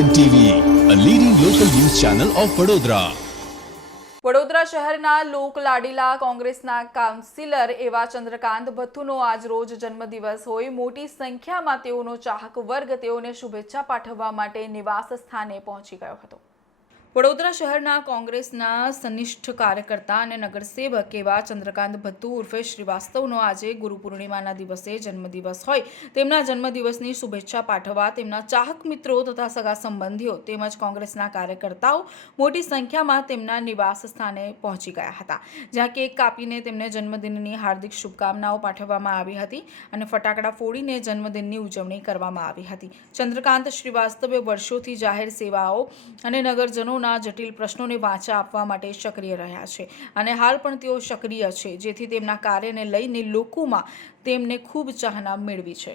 N TV a leading local news channel of Vadodara Vadodara શહેરના લોકલાડીલા કોંગ્રેસના councillor એવા ચંદ્રકાંત ભથ્થુનો આજ રોજ જન્મદિવસ હોય. મોટી સંખ્યામાં તેઓનો ચાહક વર્ગ તેઓને શુભેચ્છા પાઠવવા માટે નિવાસ સ્થાને પહોંચી ગયો હતો. વડોદરા શહેરના કોંગ્રેસના સનિષ્ઠ કાર્યકર્તા અને નગરસેવક એવા ચંદ્રકાંત ભત્તુ ઉર્ફે શ્રીવાસ્તવનો આજે ગુરુ પૂર્ણિમાના દિવસે જન્મદિવસ હોય. તેમના જન્મદિવસની શુભેચ્છા પાઠવવા તેમના ચાહક મિત્રો તથા સગા સંબંધીઓ તેમજ કોંગ્રેસના કાર્યકર્તાઓ મોટી સંખ્યામાં તેમના નિવાસ સ્થાને પહોંચી ગયા હતા. જ્યાં કેક કાપીને તેમને જન્મદિનની હાર્દિક શુભકામનાઓ પાઠવવામાં આવી હતી અને ફટાકડા ફોડીને જન્મદિનની ઉજવણી કરવામાં આવી હતી. ચંદ્રકાંત શ્રીવાસ્તવે વર્ષોથી જાહેર સેવાઓ અને નગરજનોના જટિલ પ્રશ્નોને વાંચા આપવા માટે સક્રિય રહ્યા છે. અને હાલ પણ તેઓ સક્રિય છે, જેથી તેમના કાર્યને લઈને લોકોમાં તેમને ખૂબ ચાહના મેળવી છે.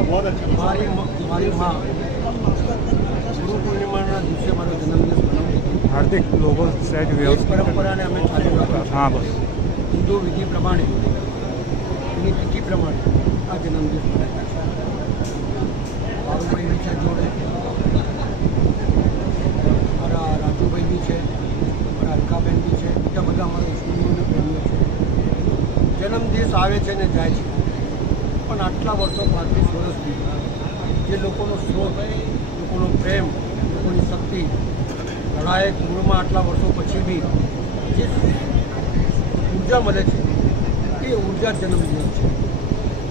મારી અચ્છા મારી માં ગુરુ પૂર્ણિમાના દિવસે મારો જન્મદિવસ મનાવતી હાર્દિક લોકો સેટ વ્યવસ્થિત પરંપરાને અમે ચાલુ રાખી હા બસ. હિન્દુ વિધિ પ્રમાણે એની તિથિ પ્રમાણે આ જન્મદિવસ મનાવ્યા. છે જોડે મારા રાજુભાઈ બી છે મારા અલકાબેન બી છે બીજા બધા અમારા ઇસ્લામીઓને પ્રેમીઓ છે. જન્મદિવસ આવે છે ને જાય છે. પણ આટલા વર્ષો પાંત્રીસ વર્ષથી જે લોકોનો સ્ત્રોત લોકોનો પ્રેમ, લોકોની શક્તિ, લડાયક મૂળમાં આટલા વર્ષો પછી બી જે ઊર્જા મળે છે, એ ઊર્જા જન્મદિવસ છે.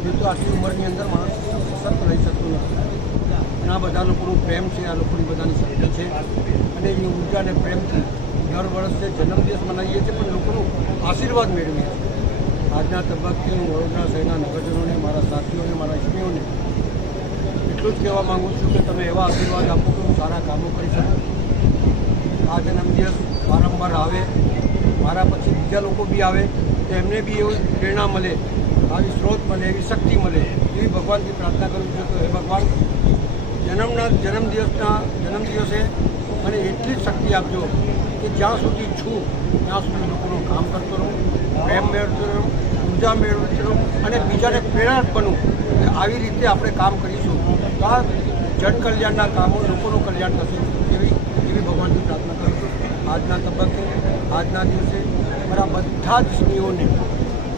જે તો આટલી ઉંમરની અંદર માણસ સશક્ત રહી શકતું નથી. અને આ બધા લોકોનું પ્રેમ છે, આ લોકોની બધાની શક્તિ છે. અને એ ઊર્જા અને પ્રેમથી દર વર્ષે જન્મદિવસ મનાવીએ છીએ, પણ લોકોનો આશીર્વાદ મેળવીએ છીએ. આજના તબક્કે હું વડોદરા શહેરના નગરજનોને, મારા સાથીઓને, મારા ઇસ્મીઓને એટલું જ કહેવા માગું છું કે તમે એવા આશીર્વાદ આપો કે હું સારા કામો કરી શકું. આ જન્મદિવસ વારંવાર આવે, મારા પછી બીજા લોકો બી આવે, તો એમને બી એવી પ્રેરણા મળે, આવી સ્ત્રોત મળે, એવી શક્તિ મળે, એવી ભગવાનથી પ્રાર્થના કરું છું તો હે ભગવાન, જન્મના, જન્મદિવસના, જન્મદિવસે મને એટલી જ શક્તિ આપજો કે જ્યાં સુધી છું, ત્યાં સુધી લોકોનું કામ કરતો રહું, પ્રેમ મેળવતો રહું ઊર્જા મેળવતો રહું અને બીજાને પ્રેરણા બનું કે આવી રીતે આપણે કામ કરીશું. તો આ જન કલ્યાણના કામો લોકોનું કલ્યાણ થશે. એવી એવી ભગવાનની પ્રાર્થના કરું છું. આજના તબક્કે, આજના દિવસે મારા બધા જ સ્ત્રીઓને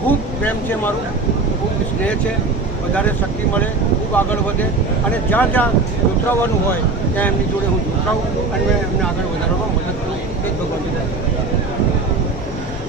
ખૂબ પ્રેમ છે મારું, ખૂબ સ્નેહ છે. વધારે શક્તિ મળે, ખૂબ આગળ વધે. અને જ્યાં જ્યાં જોતરાવવાનું હોય, ત્યાં એમની જોડે હું જોતરાવું અને એમને આગળ વધારવામાં મદદ કરું. એ જ ભગવાનની